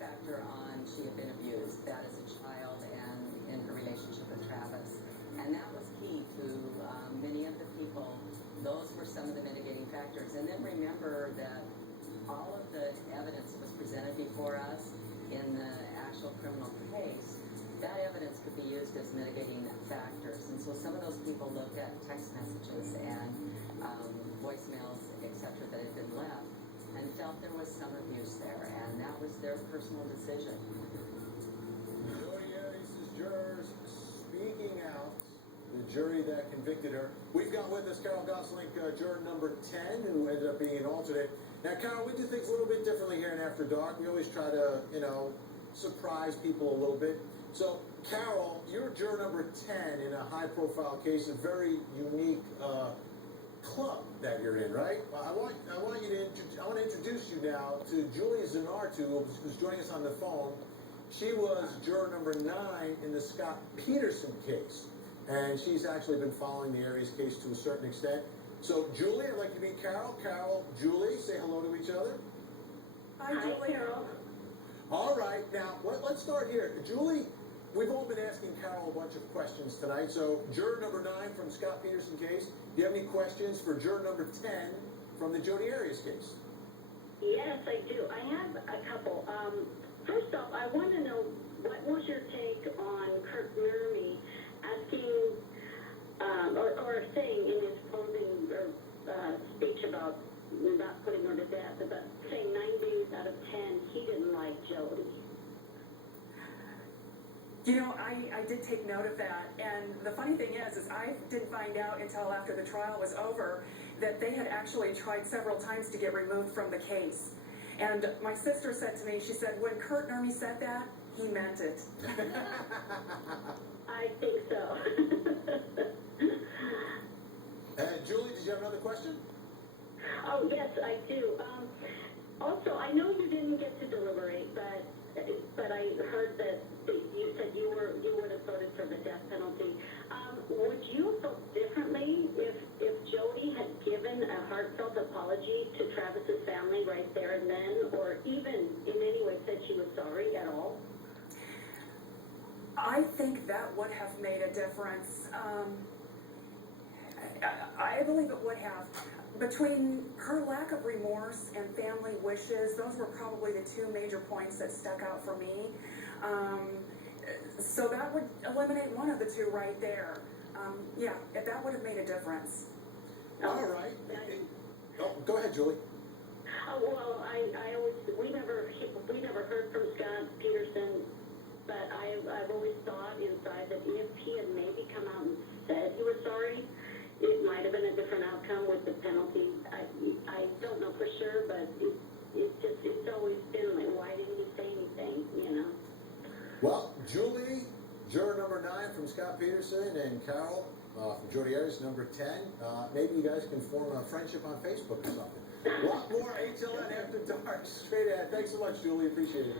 factor on she had been abused, that as a child and in her relationship with Travis. And that was key to many of the people. Those were some of the mitigating factors. And then remember that all of the evidence that was presented before us in the actual criminal case, that evidence could be used as mitigating factors. And so some of those people looked at text messages and voicemails, etc., that had been left and felt there was some abuse there, and that was their personal decision. Jodi, this is Jurors speaking out. The jury that convicted her. We've got with us Carol Gosselink, juror number 10, who ended up being an alternate. Now, Carol, we do things a little bit differently here in After Dark. We always try to, surprise people a little bit. So, Carol, you're juror number 10 in a high-profile case, a very unique club that you're in, right? I want to introduce you now to Julie Zanartu, who's joining us on the phone. She was juror number 9 in the Scott Peterson case, and she's actually been following the Arias case to a certain extent. So, Julie, I'd like to meet Carol. Carol, Julie, say hello to each other. Hi, Julie. Carol. All right, now let's start here. Julie, we've all been asking Carol a bunch of questions tonight. So, juror number 9 from Scott Peterson case. Do you have any questions for juror number 10 from the Jodi Arias case? Yes, I do. I have a couple. First off, I want to know, what was your take on Kurt Nurmi asking, or saying in his closing speech about not putting her to death, but saying 9 days out of 10 he didn't like Jodi? You know, I did take note of that, and the funny thing is I didn't find out until after the trial was over that they had actually tried several times to get removed from the case. And my sister said to me, she said, when Kurt Nurmi said that, he meant it. I think so. Julie, did you have another question? Oh, yes, I do. Also, I know you didn't get to deliberate, but I heard that you said you would have voted for the death penalty. Would you have felt differently if Jodi had given a heartfelt apology to Travis's family right there and then, or even in any way said she was sorry at all? I think that would have made a difference. I believe it would have. Between her lack of remorse and family wishes, those were probably the two major points that stuck out for me. So that would eliminate one of the two right there. Yeah, that would have made a difference. All right. Oh, go ahead, Julie. Well, we never heard from Scott Peterson, but I've always thought inside that if he had maybe come out and said he was sorry, it might have been a different outcome with the penalty. I don't know for sure, but it's always been like, why didn't he say anything, Well, Julie, juror number 9 from Scott Peterson, and Carol from Jodi Arias, number 10. Maybe you guys can form a friendship on Facebook or something. A lot more HLN After Dark straight ahead. Thanks so much, Julie. Appreciate it.